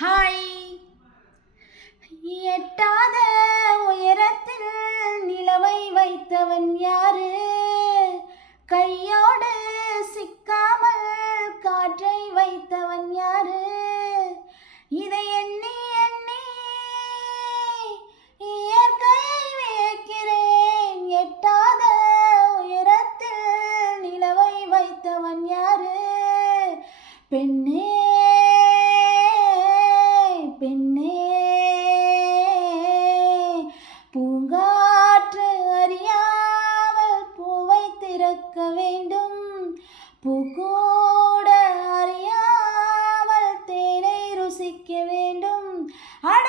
Hi! எட்டாத உயரத்தில் நிலவை வைத்தவன் யாரு? கையோடு சிக்காமல் காற்றை வைத்தவன் யாரு? இதை எண்ணி எண்ணி இயற்கையை வியக்கிறேன். எட்டாத உயரத்தில் நிலவை வைத்தவன் யாரு? பெண்ணே பெண்ணே, பூங்காற்று அறியாமல் பூவை திறக்க வேண்டும். பூக்கூட அறியாமல் தேனை ருசிக்க வேண்டும். அட